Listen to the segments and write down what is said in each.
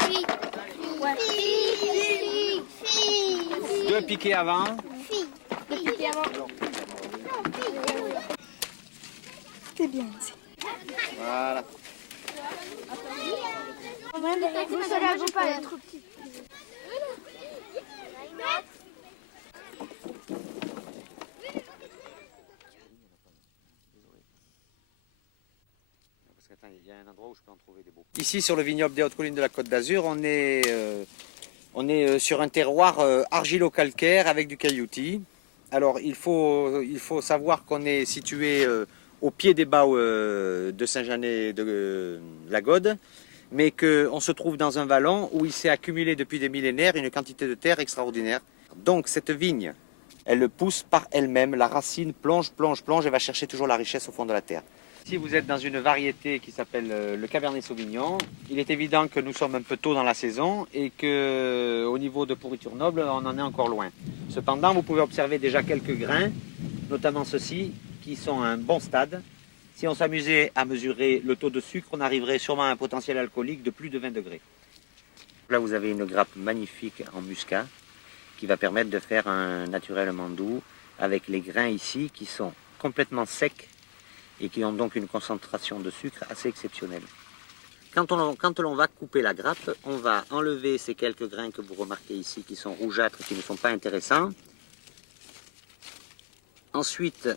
Fille. Ouais. Fille. Fille. Deux piquets avant. Fille. Deux piquets avant. C'est bien aussi. Voilà. Vous ne l'avez pas, elle est trop petite. Ici, sur le vignoble des Hautes Collines de la Côte d'Azur, on est sur un terroir argilo-calcaire avec du cailloutis. Alors, il faut savoir qu'on est situé au pied des bas de Saint-Jeannet-de-la-Gaude, mais qu'on se trouve dans un vallon où il s'est accumulé depuis des millénaires une quantité de terre extraordinaire. Donc, cette vigne, elle pousse par elle-même, la racine plonge, plonge, plonge et va chercher toujours la richesse au fond de la terre. Si vous êtes dans une variété qui s'appelle le Cabernet Sauvignon, il est évident que nous sommes un peu tôt dans la saison et qu'au niveau de pourriture noble, on en est encore loin. Cependant, vous pouvez observer déjà quelques grains, notamment ceux-ci, qui sont à un bon stade. Si on s'amusait à mesurer le taux de sucre, on arriverait sûrement à un potentiel alcoolique de plus de 20 degrés. Là, vous avez une grappe magnifique en muscat qui va permettre de faire un naturellement doux avec les grains ici qui sont complètement secs et qui ont donc une concentration de sucre assez exceptionnelle. Quand on va couper la grappe, on va enlever ces quelques grains que vous remarquez ici qui sont rougeâtres et qui ne sont pas intéressants. Ensuite,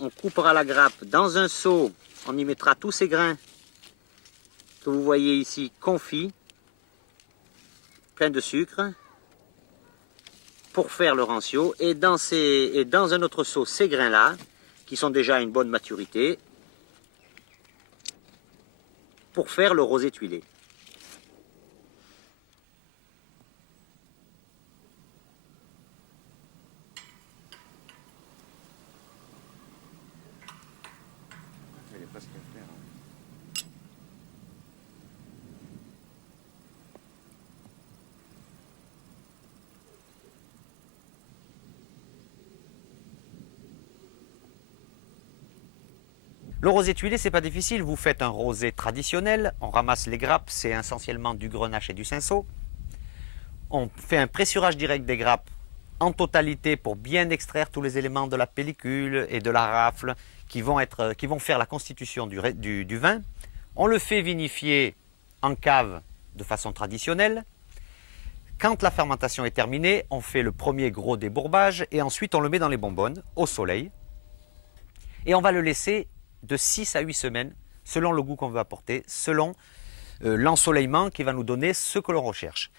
on coupera la grappe dans un seau, on y mettra tous ces grains que vous voyez ici confits, pleins de sucre, pour faire le rancio. Et dans un autre seau, ces grains-là, qui sont déjà à une bonne maturité, pour faire le rosé tuilé. Le rosé tuilé, c'est pas difficile. Vous faites un rosé traditionnel. On ramasse les grappes, c'est essentiellement du grenache et du cinsault. On fait un pressurage direct des grappes en totalité pour bien extraire tous les éléments de la pellicule et de la rafle qui vont faire la constitution du vin. On le fait vinifier en cave de façon traditionnelle. Quand la fermentation est terminée, on fait le premier gros débourbage et ensuite on le met dans les bonbonnes au soleil. Et on va le laisser de 6 à 8 semaines, selon le goût qu'on veut apporter, selon l'ensoleillement qui va nous donner ce que l'on recherche.